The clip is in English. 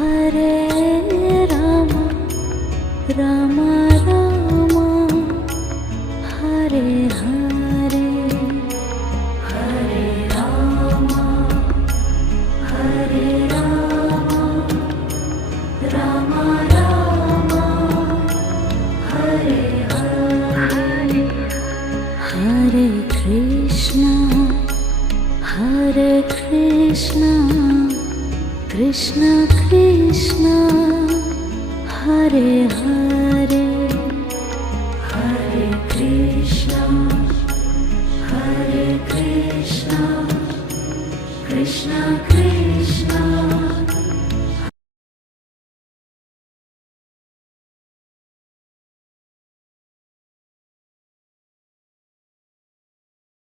Hare Rama, Rama Rama, Hare Hare, Hare Rama, Hare Rama, Rama Rama, Hare Hare, Hare Krishna, Hare Krishna, Krishna Krishna, Hare Hare, Hare Krishna, Hare Krishna, Krishna Krishna,